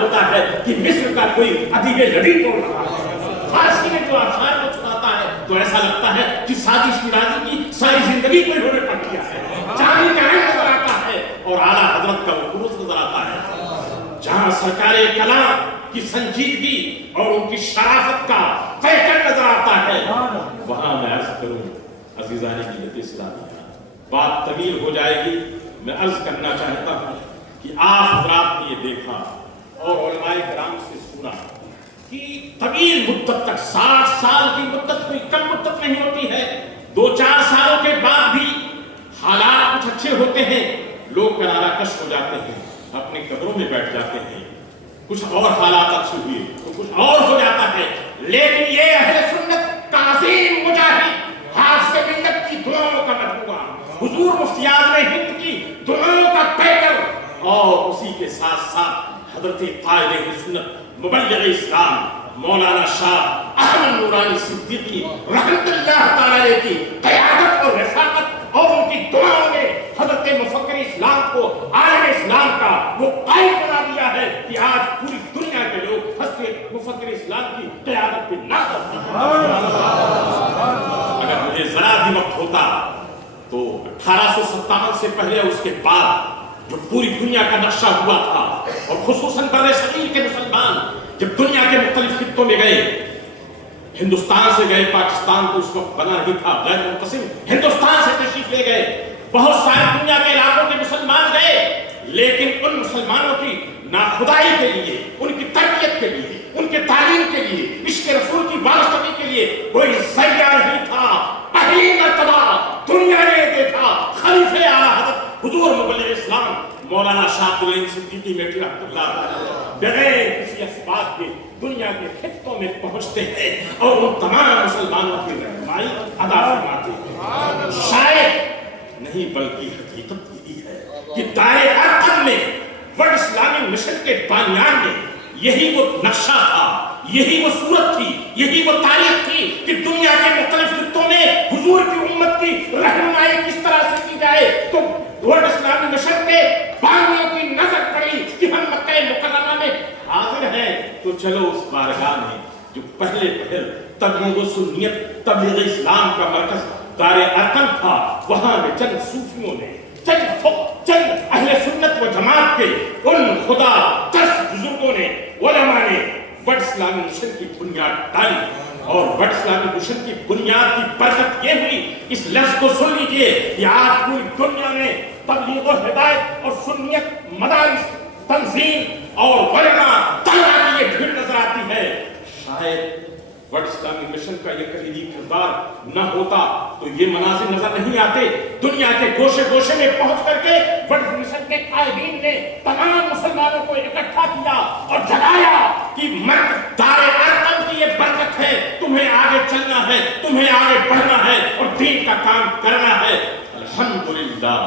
ہوتا ہے کہ مصر کا کوئی ادیب لڑی توڑ رہا ہے، فارسی میں جو اشعار کو سناتا ہے تو ایسا لگتا ہے کہ سادی شیرازی کی ساری زندگی کو انہوں نے پڑھ لیا ہے، چاندی کا رنگ نظر آتا ہے اور اعلیٰ حضرت کا وہ خلوص نظر آتا ہے۔ جہاں سرکار کلام کی سنجیدگی اور ان کی شرافت کا پیکر نظر آتا ہے، وہاں میں عرض کروں عزیزان ملت اسلامیہ، بات طویل ہو جائے گی، میں عرض کرنا چاہتا ہوں کہ آپ حضرات نے یہ دیکھا اور علماء کرام سے سنا کہ طویل مدت تک 60 سال کی مدت کوئی کم مدت نہیں ہوتی ہے، 2-4 سالوں کے بعد بھی حالات کچھ اچھے ہوتے ہیں، لوگ کنارہ کش ہو جاتے ہیں، اپنے قبروں میں بیٹھ جاتے ہیں، کچھ اور حالات اچھے ہوئے تو کچھ اور ہو جاتا ہے، لیکن یہ اہل سنت کا عظیم مجاہد، ہاتھ سے ملت کی دعاؤں کا مجموعہ، حضور مفتی اعظم ہند کی دعاؤں کا پیکر، اور اسی کے ساتھ ساتھ حضرت قائد سنت مبلغ اسلام مولانا شاہ احمد نورانی صدیقی رحمت اللہ تعالی علیہ کی قیادت اور رفاقت اور ان کی دعاؤں نے حضرت مفکر اسلام کو عالم اسلام کا وہ قائد بنا دیا ہے کہ آج پوری دنیا کے لوگ حضرت مفکر اسلام کی قیادت پہ ناز کرتے ہیں۔ اگر مجھے ذرا بھی وقت ہوتا تو 1857 سے پہلے اس کے بعد جو پوری دنیا کا نقشہ ہوا تھا، اور خصوصاً بر صغیر کے مسلمان جب دنیا کے مختلف خطوں میں گئے، ہندوستان سے گئے، پاکستان تو اس وقت بنا نہیں تھا، غیر منقسم ہندوستان سے تشریف لے گئے، بہت سارے دنیا کے علاقوں کے مسلمان گئے، لیکن ان مسلمانوں کی ناخدائی کے لیے، ان کی تربیت کے لیے، ان کے تعلیم کے لیے، عشق رسول کی وابستگی کے لیے کوئی ذریعہ نہیں تھا۔ پہلی مرتبہ دنیا نے دیکھا خلیفہ اعلیٰ حضرت حضور مبلغ اسلام مولانا شاہ عبد العزیز صدیقی میٹھی رحمۃ اللہ علیہ بغیر کسی اسباب کے دنیا کے خطوں میں پہنچتے ہیں اور ان تمام مسلمانوں کی رہنمائی ادا فرماتے ہیں۔ شاید نہیں بلکہ حقیقت یہی ہے کہ دائرے ارقم میں ورلڈ اسلامک مشن کے بانیان میں یہی وہ نقشہ تھا، یہی وہ صورت تھی، یہی وہ تاریخ تھی کہ دنیا کے مختلف خطوں میں حضور کی امت کی رہنمائی کس طرح سے کی جائے۔ تو ورلڈ اسلامک مشن کے بانیوں کی نظر پڑی کہ ہم مکہ مکرمہ میں حاضر ہیں، تو چلو اس بارگاہ میں جو پہلے پہل تبلیغ و سنیت تبلیغ اسلام کا مرکز دار ارقم تھا، وہاں میں چند صوفیوں نے، چند اہل سنت و جماعت کے ان خدا ترس بزرگوں نے، علماء نے ورلڈ اسلامک مشن کی بنیاد ڈالی، اور ورلڈ اسلامک مشن کی بنیاد کی برکت یہ ہوئی، اس لفظ کو سن لیجئے کہ آج پوری دنیا میں تبلیغ و ہدایت اور سنیت مدارس، تنظیم اور علماء طلبہ کی یہ بھیڑ نظر آتی ہے۔ شاید ورلڈ اسلامک مشن کا یہ کلیدی کردار نہ ہوتا تو یہ مناظر نظر نہیں آتے۔ دنیا کے گوشے گوشے میں پہنچ کر کے ورلڈ مشن کے قائدین نے تمام مسلمانوں کو اکٹھا کیا اور جگایا کہ مرد دار ارقم کی یہ برکت ہے، تمہیں آگے چلنا ہے، تمہیں آگے بڑھنا ہے اور دین کا کام کرنا ہے۔ الحمدللہ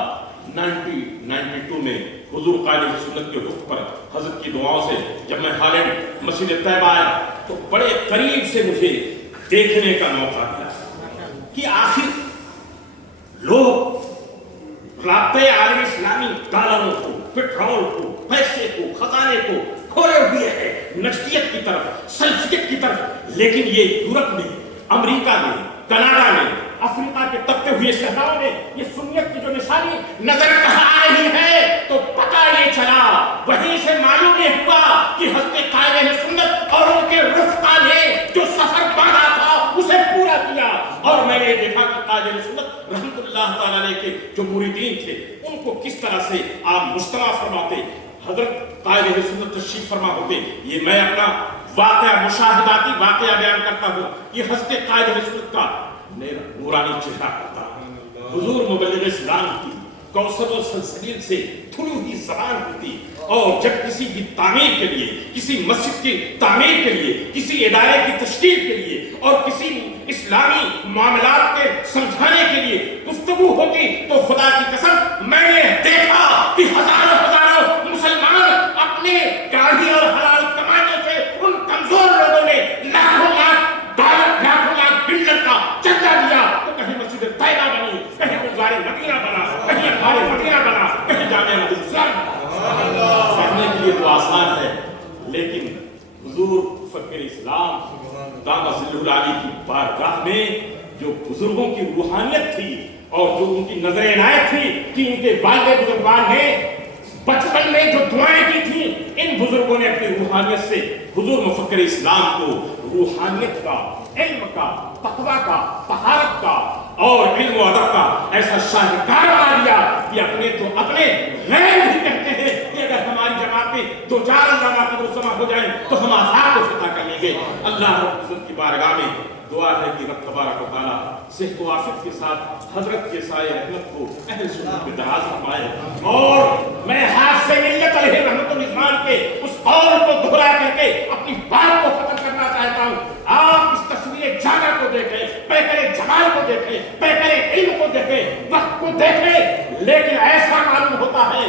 1992 میں حضور قائد سنت کے حکم پر حضرت کی دعاؤں سے جب میں ہالینڈ مسجد طیبہ آیا تو بڑے قریب سے مجھے دیکھنے کا موقع ملا کہ آخر لوگ رابطے عالم اسلامی ڈالروں کو، پیٹرول کو، پیسے کو، خزانے کو کھولے ہوئے ہیں نجدیت کی طرف، سلفیت کی طرف، لیکن یہ یورپ میں، امریکہ میں، کینیڈا میں، افریقہ کے تپتے ہوئے صحراؤں میں یہ سنیت کی جو نشانی نظر کہاں آ رہی ہے، تو پتہ یہ چلا، وہیں سے معلوم یہ ہوا کہ حضرت قائد سنت اور ان کے رفقا نے جو سفر باندھا تھا اسے پورا کیا۔ اور میں نے دیکھا کہ قائد سنت رحمت اللہ تعالیٰ علیہ کے جو مریدین تھے ان کو کس طرح سے آپ مجتمع فرماتے، حضرت قائد سنت تشریف فرما ہوتے۔ یہ میں اپنا واقعہ، مشاہداتی واقعہ بیان کرتا ہوں، یہ حضرت قائد سنت کا نورانی چہرہ کرتا ہے۔ حضور مبلغ اسلام کی کوثر و سلسبیل سے تھوڑی ہوئی زبان ہوتی، اور جب کسی کی تعمیر کے لیے، کسی مسجد کی تعمیر کے لیے، کسی ادارے کی تشکیل کے لیے اور کسی اسلامی معاملات کے سمجھانے کے لیے گفتگو ہوتی تو خدا کی قسم میں نے دیکھا کہ ہزاروں مسلمان اپنے گاڑی اور حلال کمانے سے ان کمزور لوگوں نے لاکھوں لاکھ ڈالر، لاکھوں لاکھ ڈالر کا چندہ دیا، تو کہیں مسجد طیبہ بنی، کہیں گلزار مدینہ بنا، کہیں انوار مدینہ بنا، کہیں جامعہ مسجد اسلام بنا۔ پڑھنے کے لیے تو آسان ہے، اسلام دامت ظل العالی کی بارگاہ میں جو بزرگوں کی روحانیت تھی اور جو ان کی نظر عنایت تھی کہ ان کے والد بزرگوار نے بچپن میں جو دعائیں کی تھیں، ان بزرگوں نے اپنی روحانیت سے حضور مفکر اسلام کو روحانیت کا، علم کا، تقویٰ کا، طہارت کا اور علم و ادب کا ایسا شاہکار بنا دیا کہ اپنے تو اپنے غیر بھی کہتے ہیں کہ اگر ہماری جماعت میں دو چار علامات جمع ہو جائیں تو ہم آزاد کو فتح کر لیں گے۔ اللہ رب العزت کی بارگاہ میں دعا ہے کہ رب تبارک و تعالیٰ صحت و عافیت کے ساتھ حضرت کے سائے رحمت کو اہل سنت پہ دراز فرمائے، اور میں ہاتھ سے ملت علیہ رحمت الرحمان کے اس قول کو دہرا کر کے اپنی بات کو ختم کرنا چاہتا ہوں۔ آپ اس تصویر جانا کو دیکھیں، پیکر جمال کو دیکھیں، پیکر علم کو دیکھیں، وقت کو دیکھیں، لیکن ایسا معلوم ہوتا ہے